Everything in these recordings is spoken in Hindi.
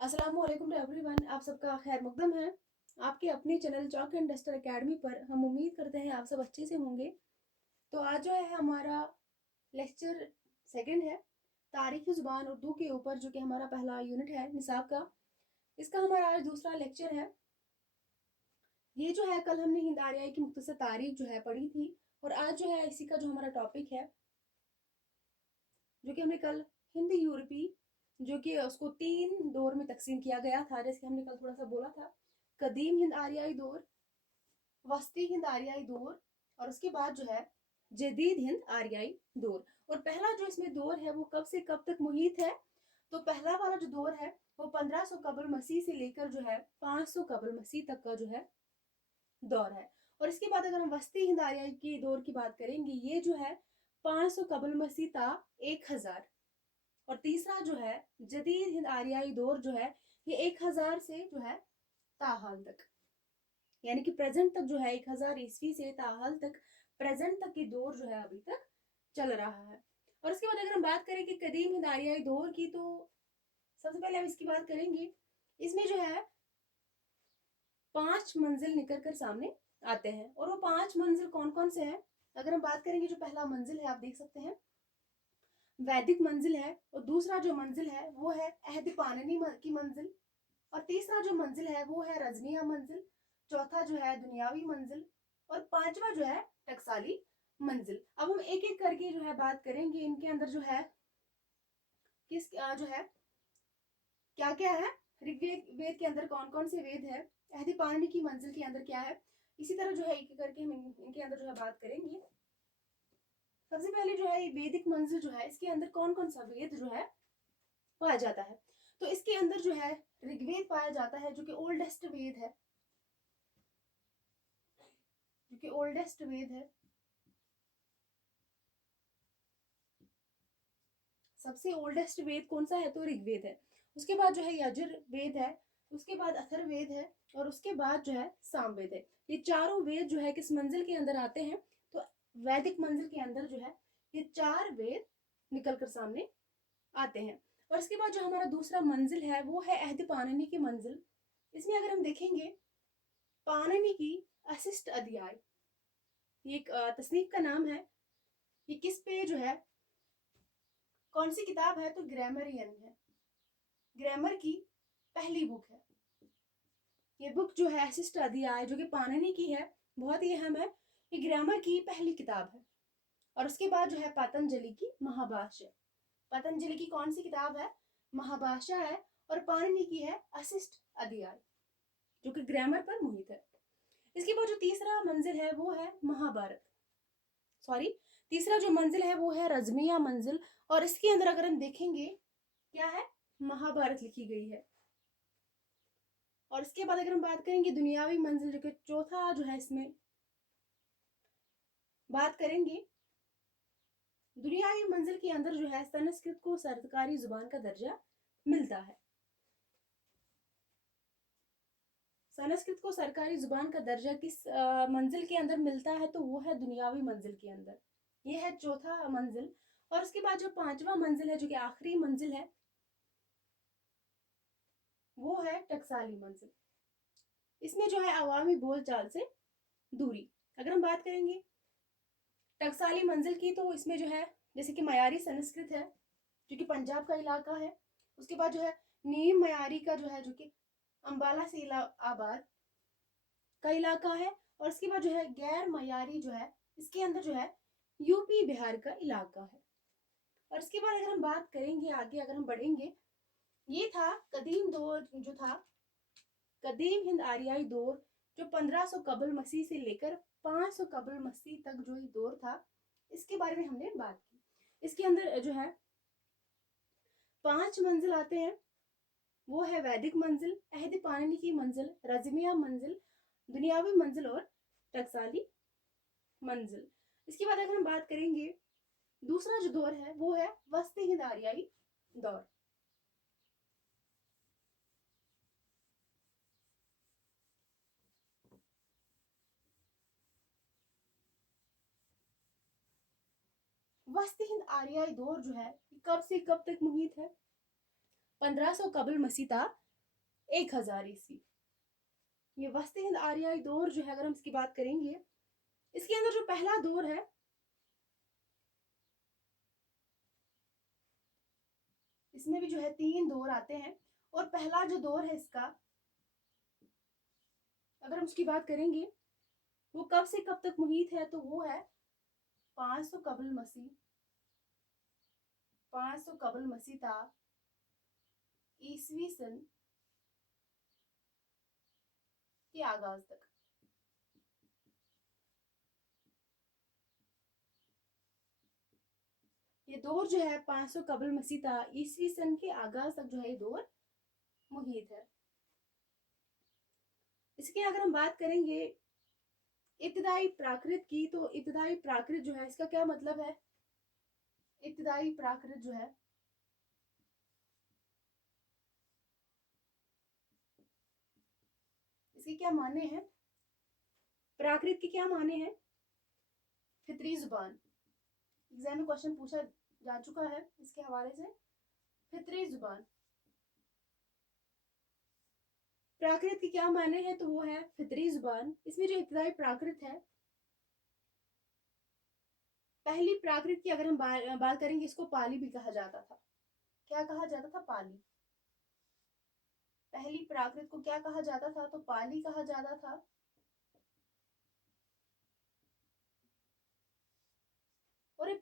अस्सलामुअलैकुम एवरीवन, आप सबका खैर मकदम है। आपके अपने channel chalk and duster academy पर हम उम्मीद करते हैं आप सब अच्छे से होंगे। तो आज जो है हमारा लेक्चर सेकंड है, तारीखी ज़ुबान उर्दू के ऊपर, जो कि हमारा पहला यूनिट है निसाब का। इसका हमारा आज दूसरा लेक्चर है। ये जो है कल हमने हिंद आर्याई की मुख्तसर तारीख जो है पढ़ी थी, और आज जो है इसी का जो हमारा टॉपिक है, जो कि हमने कल हिंद यूरोपी, जो कि उसको 3 दौर में तकसीम किया गया था, जैसे हमने कल थोड़ा सा बोला था। कदीम हिंद आर्याई दौर, वस्ती हिंद आर्याई दौर, और उसके बाद जो है जदीद हिंद आर्याई दौर। और पहला जो इसमें दौर है वो कब से कब तक मुहित है? तो पहला वाला जो दौर है वो 1500 कबल मसीह से लेकर जो है 500 कबल मसीह तक का जो है दौर है। और इसके बाद अगर हम वस्ती हिंद आर्याई की दौर की बात करेंगे, ये जो है 500 कबल मसीह ता 1000। और तीसरा जो है जदीद हिंद आर्याई दौर जो है ये 1000 से जो है ताहाल तक, यानी कि प्रेजेंट तक जो है 1000 ईस्वी से ताहाल तक, प्रेजेंट तक की दौर जो है अभी तक चल रहा है। और उसके बाद अगर हम बात करें कि कदीम हिंद आर्याई दौर की, तो सबसे पहले हम इसकी बात करेंगे। इसमें जो है 5 मंजिल निकल कर सामने आते हैं, और वो 5 मंजिल कौन कौन से हैं? अगर हम बात करेंगे, जो पहला मंजिल है आप देख सकते हैं वैदिक मंजिल है, और दूसरा जो मंजिल है वो है अहद पाननी की मंजिल, और तीसरा जो मंजिल है वो है रजनिया मंजिल, चौथा जो है दुनियावी मंजिल, और पांचवा जो है टकसाली मंजिल। अब हम एक एक करके जो है बात करेंगे, इनके अंदर जो है किस जो है क्या क्या है, ऋग्वेद वेद के अंदर कौन कौन से वेद है, अहद पाननी की मंजिल के अंदर क्या है। इसी तरह जो है एक एक करके हम इनके अंदर जो है बात करेंगे। सबसे पहले जो है ये वैदिक मंजिल जो है, इसके अंदर कौन कौन सा वेद जो है पाया जाता है? तो इसके अंदर जो है ऋग्वेद पाया जाता है, जो कि ओल्डेस्ट वेद है, जो कि ओल्डेस्ट वेद है। सबसे ओल्डेस्ट वेद कौन सा है? तो ऋग्वेद है। उसके बाद जो है यजुर वेद है, उसके बाद अथर्ववेद है, और उसके बाद जो है सामवेद है। ये चारों वेद जो है किस मंजिल के अंदर आते हैं? तो वैदिक मंजिल के अंदर जो है ये 4 वेद निकल कर सामने आते हैं। और इसके बाद जो हमारा दूसरा मंजिल है वो है अहद पाणिनि की मंजिल। इसमें अगर हम देखेंगे, पाणिनि की अशिष्ट अध्याय, ये एक तसनीफ का नाम है। ये किस पे जो है, कौन सी किताब है? तो ग्रामरियन है, ग्रामर की पहली बुक है। ये बुक जो है अशिष्ट अध्याय, जो कि पाणिनि की है, बहुत ही अहम है। ये ग्रामर की पहली किताब है। और उसके बाद जो है पतंजलि की महाभाष्य। पतंजलि की कौन सी किताब है? महाभाष्य है। और पाणिनि की है अशिष्ट अध्याय, जो कि ग्रामर पर मुहित है। इसके बाद जो तीसरा मंजिल है वो है महाभारत, सॉरी, तीसरा जो मंजिल है वो है रजमिया मंजिल। और इसके अंदर अगर हम देखेंगे क्या है, महाभारत लिखी गई है। और इसके बाद अगर हम बात करेंगे दुनियावी मंजिल, जो कि चौथा जो है इसमें बात करेंगे, दुनियावी मंजिल के अंदर जो है संस्कृत को सरकारी जुबान का दर्जा मिलता है। संस्कृत को सरकारी जुबान का दर्जा किस मंजिल के अंदर मिलता है? तो वो है दुनियावी मंजिल के अंदर। ये है चौथा मंजिल। और उसके बाद जो पांचवा मंजिल है, जो कि आखिरी मंजिल है, वो है टकसाली मंजिल। इसमें जो है अवामी बोलचाल से दूरी। अगर हम बात करेंगे टकसाली मंजिल की, तो इसमें जो है जैसे कि मयारी संस्कृत है, जो कि पंजाब का इलाका है। उसके बाद जो है नीम मयारी का जो है, जो कि अम्बाला से आबाद का इलाका है। और इसके बाद जो है गैर मयारी जो है, इसके अंदर जो है यूपी बिहार का इलाका है। और इसके बाद अगर हम बात करेंगे आगे, अगर हम बढ़ेंगे, ये था कदीम दौर जो था, कदीम हिंद आर्याई दौर, जो 1500 कबल मसीह से लेकर 500 कबल मसीह तक जो ये दौर था, इसके बारे में हमने बात की। इसके अंदर जो है 5 मंजिल आते हैं, वो है वैदिक मंजिल, अहद पाणिनि की मंजिल, रजमिया मंजिल, दुनियावी मंजिल और टकसाली मंजिल। इसके बाद अगर हम बात करेंगे, दूसरा जो दौर है वो है वस्ती हिंद आर्याई दौर। वस्ती हिंद आर्याई दौर जो है कब से कब तक मुहित है? 1500 कबल मसीह 1000 ईस्वी। ये वस्ती हिंद आर्याई दौर जो है, अगर हम इसकी बात करेंगे, इसके अंदर जो पहला दौर है, इसमें भी जो है 3 दौर आते हैं। और पहला जो दौर है इसका, अगर हम उसकी बात करेंगे, वो कब से कब तक मुहित है, तो वो है 500 कबल मसीह, 500 कबल मसीह था ईसवी सन के आगाज तक। ये दौर जो है 500 कबल मसीह था ईसवी सन के आगाज तक जो है ये दौर मुहित है। इसकी अगर हम बात करेंगे इब्तिदाई प्राकृत की, तो इब्तिदाई प्राकृत जो है, इसका क्या मतलब है? इब्तिदाई प्राकृत जो है, इसके क्या माने हैं? प्राकृत के क्या माने हैं? फितरी जुबान। एग्जाम में क्वेश्चन पूछा जा चुका है इसके हवाले से। फितरी जुबान, प्राकृत के क्या माने हैं, तो वो है फितरी जुबान। इसमें जो इब्तिदाई प्राकृत है, पहली प्राकृत की अगर हम बात करेंगे, इसको पाली भी कहा जाता था। क्या कहा जाता था? पाली। पहली प्राकृत को क्या कहा जाता था? तो पाली कहा जाता था। और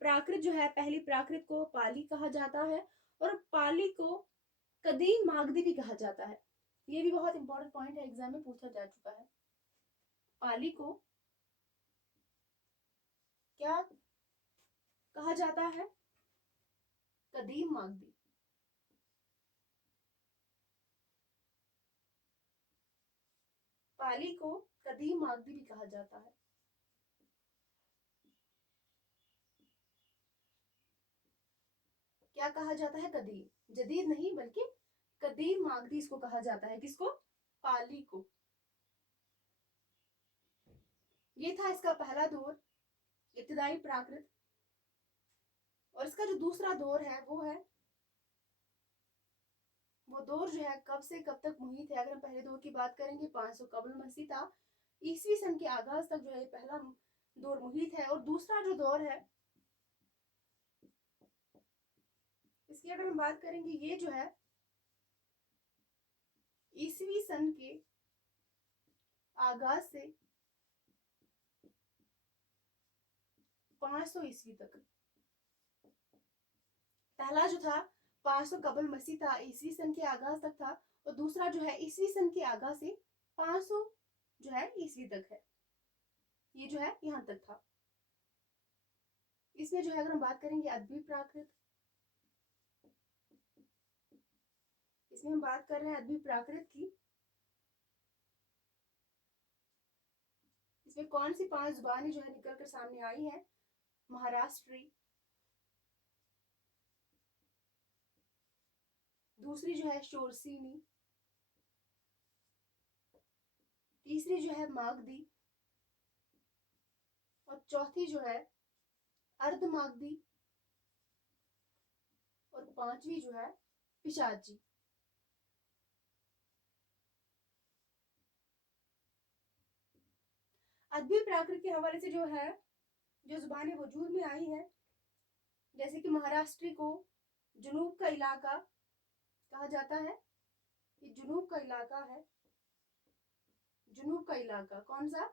प्राकृत जो है, पहली प्राकृत को पाली कहा जाता है, और पाली को कदीम मागधी भी कहा जाता है। ये भी बहुत इंपॉर्टेंट पॉइंट है, एग्जाम में पूछा जा चुका है। पाली को क्या कहा जाता है? कदीम मागधी। पाली को कदीम मागधी भी कहा जाता है। क्या कहा जाता है? कदीम, जदीद नहीं बल्कि कदीम मागधी इसको कहा जाता है। किसको? पाली को। ये था इसका पहला दौर, इब्तिदाई प्राकृत। और इसका जो दूसरा दौर है, वो दौर जो है कब से कब तक मुहित है। अगर हम पहले दौर की बात करेंगे, 500 कबल मसीह था ईसवी सन के आगाज तक जो है पहला दौर मुहित है। और दूसरा जो दौर है, इसकी अगर हम बात करेंगे, ये जो है ईसवी सन के आगाज से 500 ईस्वी तक। पहला जो था 500 कबल मसीह था ईसवी सन के आगाज तक था, और दूसरा जो है ईसवी सन के आगाज से 500 जो है ईस्वी तक है। ये जो है यहाँ तक था। इसमें जो है अगर हम बात करेंगे अदबी प्राकृत, इसमें हम बात कर रहे हैं अदबी प्राकृत की। इसमें कौन सी 5 जुबानें जो है निकल कर सामने आई हैं? महाराष्ट्री, दूसरी जो है शोरसीनी, तीसरी जो है मागधी, और चौथी जो है अर्ध मागधी, और पांचवी जो है पिशाची। अदबी प्राकृत के हवाले से जो है, जो जुबानें वजूद में आई हैं, जैसे कि महाराष्ट्री को जुनूब का इलाका कहा जाता है। ये जुनूब का इलाका है, जुनूब का इलाका कौन सा?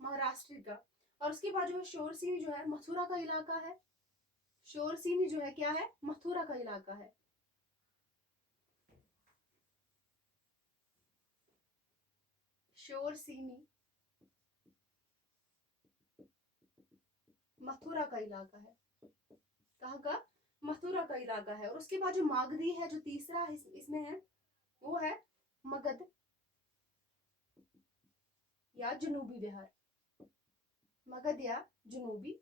महाराष्ट्र का। और उसके बाद जो है शोरसीनी जो है मथुरा का इलाका है। शोरसीनी जो है क्या है? मथुरा का इलाका है। शोरसीनी मथुरा का इलाका है। कहाँ का? मथुरा का इलाका है। और उसके बाद जो मागधी है, जो तीसरा इसमें है, वो है मगध या जनूबी बिहार। मगध या जनूबी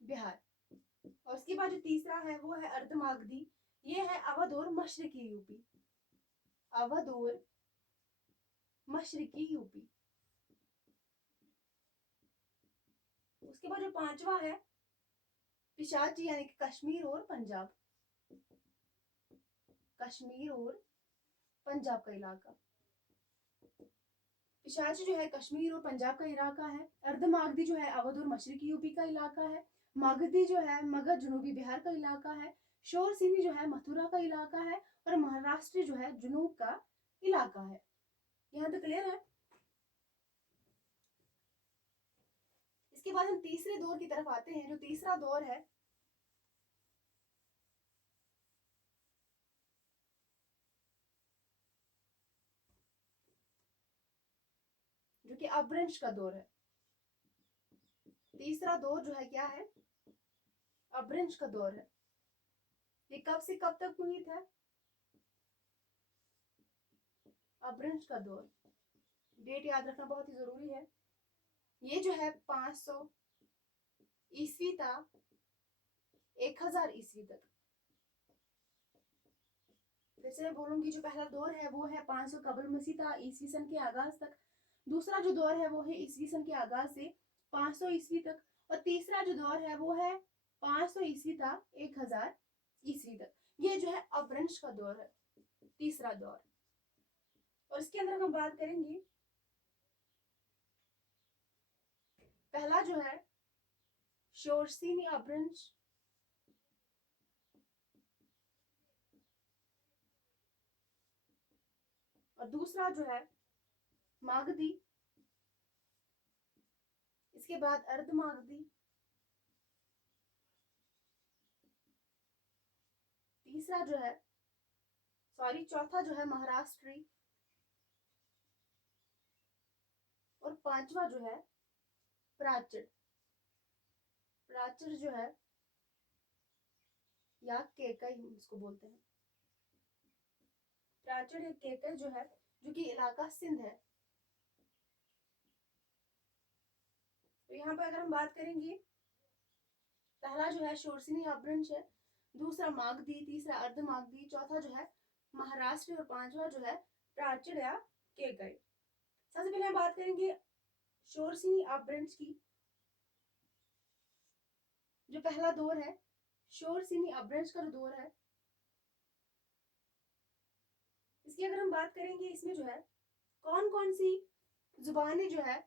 बिहार। और उसके बाद जो तीसरा है, वो है अर्धमागधी। ये है अवध और मशरकी यूपी। अवध और मशरकी यूपी। उसके बाद जो पांचवा है पिशाची, यानी कि कश्मीर और पंजाब। कश्मीर और पंजाब का इलाका। पिशाच जो है कश्मीर और पंजाब का इलाका है। अर्धमागधी जो है अवध और मशरकी यूपी का इलाका है। मागधी जो है मगध जनूबी बिहार का इलाका है। शोरसिनी जो है मथुरा का इलाका है। और महाराष्ट्र जो है जुनूब का इलाका है। यहाँ तक क्लियर है। इसके बाद हम तीसरे दौर की तरफ आते हैं। जो तीसरा दौर है जो कि अपभ्रंश का दौर है। तीसरा दौर जो है क्या है? अपभ्रंश का दौर है। ये कब से कब तक हुई था? अपभ्रंश का दौर। डेट याद रखना बहुत ही जरूरी है। ये जो है 500 ईस्वी था 1000 ईस्वी तक। फिर से मैं बोलूंगी, जो पहला दौर है वो है 500 कबल मसीह था ईस्वी सन के आगाज तक। दूसरा जो दौर है वो है ईस्वी सन के आगाज से 500 ईस्वी तक। और तीसरा जो दौर है वो है 500 ईस्वी था 1000 ईस्वी तक। ये जो है अपभ्रंश का दौर है, तीसरा दौर। और इसके अंदर हम बात करेंगे, पहला जो है शोरसिनी अपभ्रंश, और दूसरा जो है मागधी। इसके बाद अर्धमागधी। तीसरा जो है चौथा जो है महाराष्ट्री। और पांचवा जो है प्राचीर। प्राचीर जो है या केकई हम इसको बोलते हैं। प्राचीर या केकई जो है, जो कि इलाका सिंध है। तो यहाँ पर अगर हम बात करेंगे, पहला जो है शोरसिनी अपभ्रंश है, दूसरा मागधी, तीसरा अर्धमागधी, चौथा जो है महाराष्ट्र और पांचवा जो है प्राचीर या केकई। सबसे पहले हम बात करेंगे शोरसिनी अपभ्रंश की। जो पहला दौर है शोरसिनी अपभ्रंश का जो दौर है, इसकी अगर हम बात करेंगे, इसमें जो है कौन कौन सी जुबानें जो है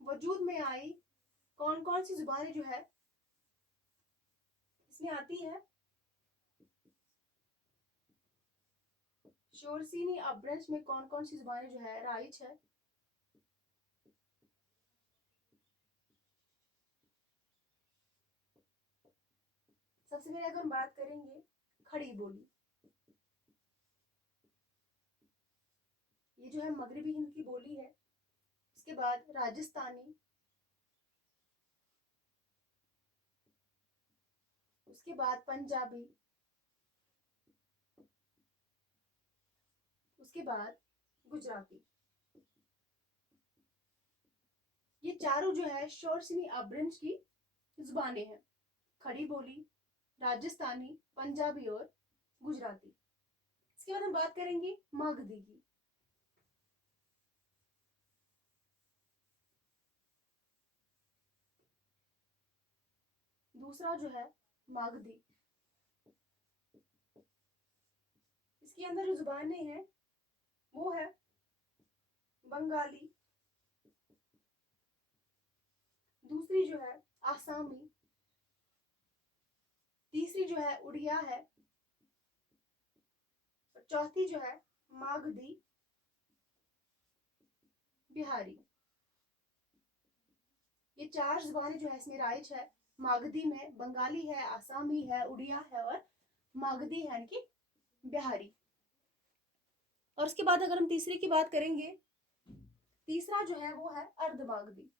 वजूद में आई, कौन कौन सी जुबानें जो है इसमें आती है। शोरसिनी अपभ्रंश में कौन कौन सी जुबानें जो है राइज है। सबसे पहले अगर हम बात करेंगे खड़ी बोली, ये जो है मगरबी हिंद की बोली है। उसके बाद राजस्थानी, उसके बाद पंजाबी, उसके बाद गुजराती। ये चारों जो है शोरसिनी अपभ्रंश की जुबानें हैं। खड़ी बोली, राजस्थानी, पंजाबी और गुजराती। इसके बाद हम बात करेंगे मागधी की। दूसरा जो है मागधी, इसके अंदर जो जुबानें हैं वो है बंगाली, दूसरी जो है आसामी, तीसरी जो है उड़िया है, और चौथी जो है मागधी बिहारी। ये चार जुबानें जो है इसमें राइज है। मागधी में बंगाली है, आसामी है, उड़िया है और मागधी है यानी कि बिहारी। और उसके बाद अगर हम तीसरे की बात करेंगे, तीसरा जो है वो है अर्धमागधी।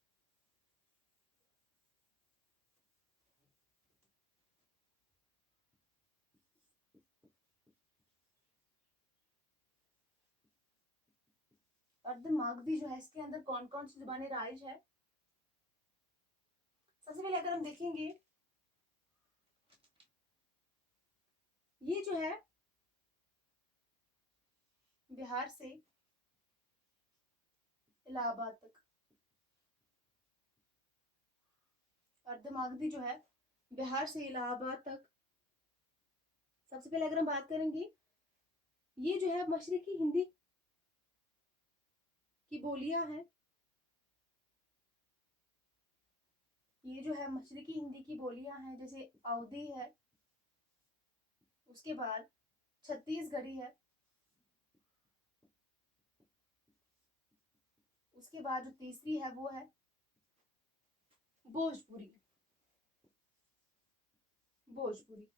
अर्धमागधी जो है इसके अंदर कौन कौन सी जुबानें राइज है। सबसे पहले अगर हम देखेंगे, ये जो है बिहार से इलाहाबाद तक। अर्धमागधी जो है बिहार से इलाहाबाद तक। सबसे पहले अगर हम बात करेंगे ये जो है मशरकी हिंदी की बोलियां हैं। ये जो है मशरकी हिंदी की बोलियां हैं, जैसे अवधी है, उसके बाद छत्तीसगढ़ी है, उसके बाद जो तीसरी है वो है भोजपुरी। भोजपुरी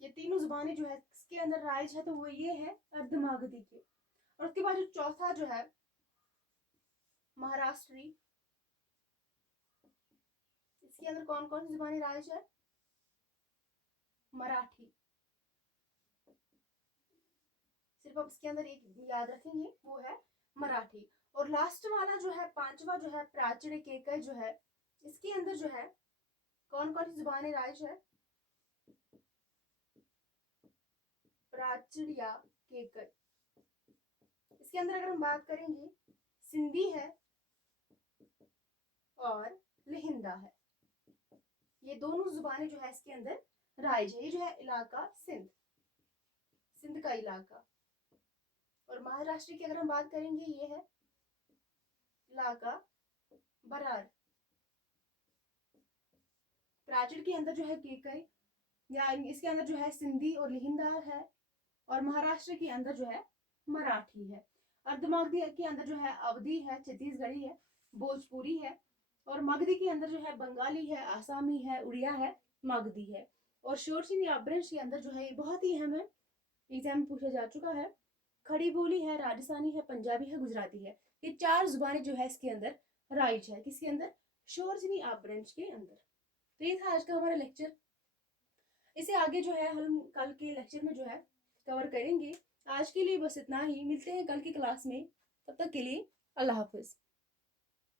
ये तीनों जुबानें जो है इसके अंदर राइज है, तो वो ये है अर्धमागधी के। और उसके बाद जो चौथा जो है महाराष्ट्री, इसके अंदर कौन कौन सी जुबानें राइज है? मराठी। सिर्फ आप इसके अंदर एक याद रखेंगे, वो है मराठी। और लास्ट वाला जो है पांचवा जो है प्राचीन केकय जो है, इसके अंदर जो है कौन कौन सी जुबानें राइज है? प्राचीन या केकय। इसके अंदर अगर हम बात करेंगे, सिंधी है और लिहिंदा है। ये दोनों जुबानें जो है इसके अंदर राइज है। ये जो है इलाका सिंध, सिंध का इलाका। और महाराष्ट्र की अगर हम बात करेंगे, ये है इलाका बरार। प्राचीन के अंदर जो है केकई, या इसके अंदर जो है सिंधी और लिहिंदा है। और महाराष्ट्र के अंदर जो है मराठी है। अर्धमागधी के अंदर जो है अवधी है, छत्तीसगढ़ी है, भोजपुरी है। और मगधी के अंदर जो है बंगाली है, आसामी है, उड़िया है, मगधी है। और शोरसिंह या ब्रज के अंदर जो है ये बहुत ही अहम है, एग्जाम में पूछा जा चुका है, खड़ी बोली है, राजस्थानी है, पंजाबी है, गुजराती है। ये चार जुबानें जो है इसके अंदर राइज है। किसके अंदर? शोरसिंह आब्रंश के अंदर। तो ये था आज का हमारा लेक्चर। इसे आगे जो है हम कल के लेक्चर में जो है कवर करेंगे। आज के लिए बस इतना ही, मिलते हैं कल की क्लास में। तब तक के लिए अल्लाह हाफिज।